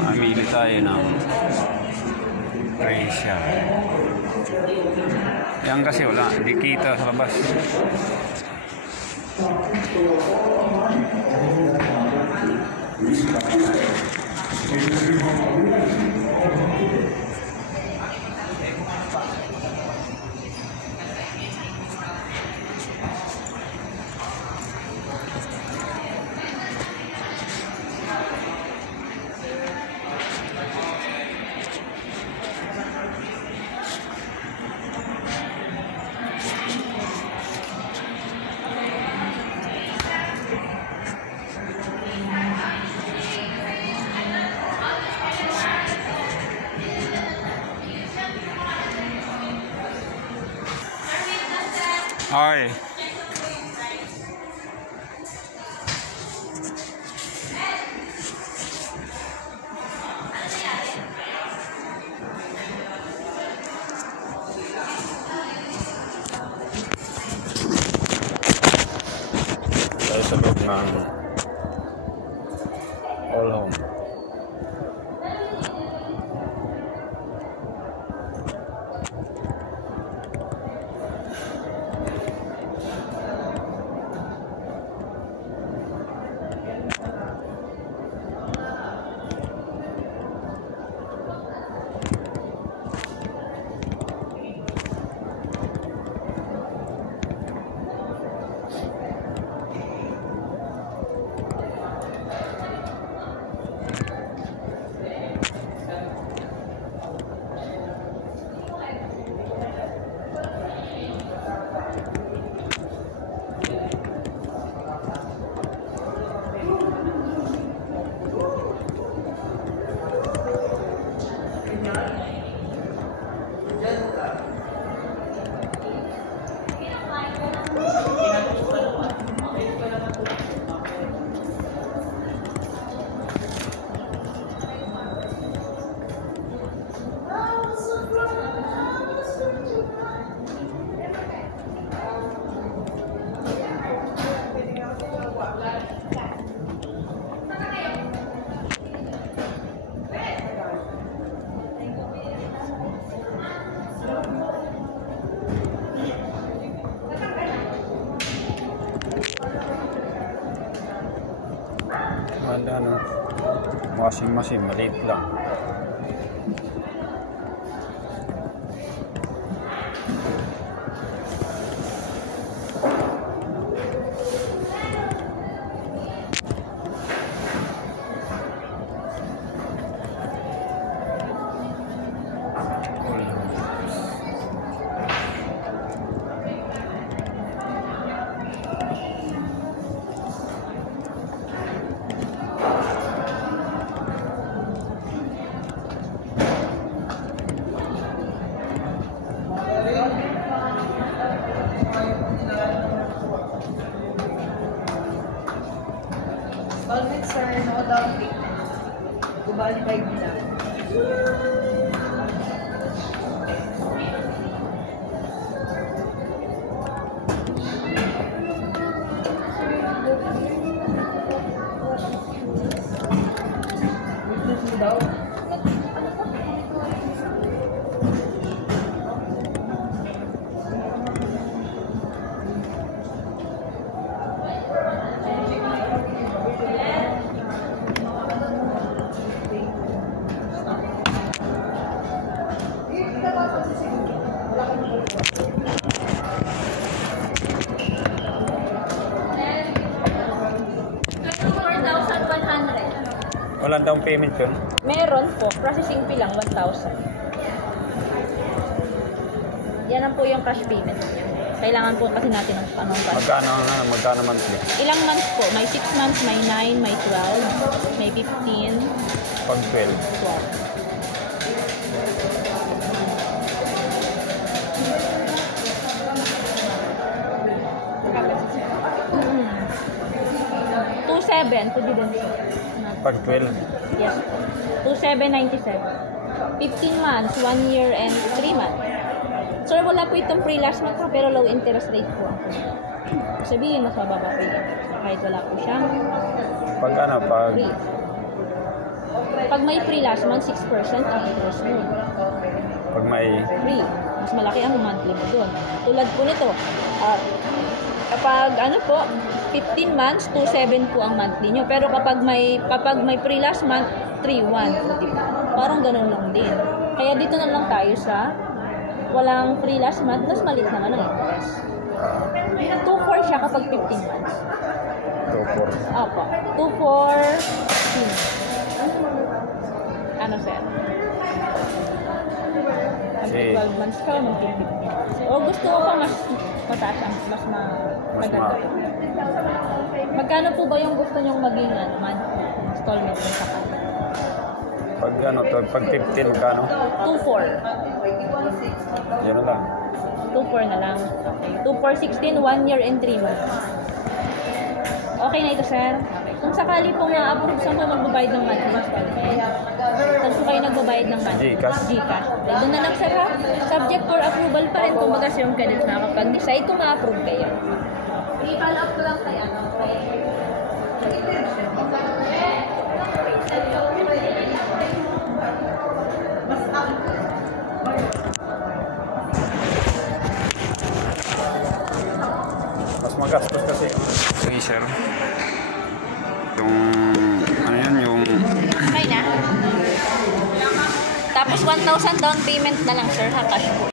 Mamili tayo ng Gracia. Yan kasi wala, di kita sa labas. Ay. Tayo sa loob ng All Home. Ano, washing machine, maliit lang. Alright sir, no down payment. Kubali 5 lang. Daw. 4,100. Walang down payment yun? Meron po. Processing fee lang, 1,000. Yan ang po yung cash payment niya. Kailangan po kasi natin ng cash. Magkano monthly? Ilang months po? May 6 months, may 9, may 12, may 15. Pag 12. 12. $2,700 to be done. Pag 12? Yes. $2,797. 15 months, 1 year and 3 months. Sir, wala po itong free last month ha, pero low interest rate po. Sabihin, mas mababa po yun. Kahit wala po siyang Pag ano, pag free. Pag may free last month, 6% ang interest mo. pag may Free. Mas malaki ang monthly mo doon. Tulad po nito, kapag ano po, 15 months, 2.7 po ang monthly nyo. Pero kapag may free last month, 3.1. Parang ganun lang din. Kaya dito na lang tayo sa walang free last month, mas malit naman ang interest. 2.4 siya kapag 15 months. 2-4. Opo. 2.4. Ano, sir? Kasi- 12 months ka, mag-15 months. O gusto ko pa mas mataas ang mas maganda. Magkano po ba yung gusto nyong maging monthly installment ng sa kanya? Pag ano to, pag 15 magkano? 2.4. Yan na lang. 2.4 na lang. Okay. 2.4, 16, 1 year and 3 months. Okay na ito, sir? Okay. Kung sakali pong na-approve, saan po magbabayad ng monthly installment? Saan po kayo nagbabayad ng monthly? Gcash. Gcash. Okay, doon na lang, sir, ha? Subject for approval pa rin kung bagas yung credit na kapag decide kung ma-approve kayo. I-follow up ko lang kay ano. Mas magastos kasi. Okay, sir. Yung, ano yan, yung Okay na. Tapos 1,000 down payment na lang, sir, ha? Cash po.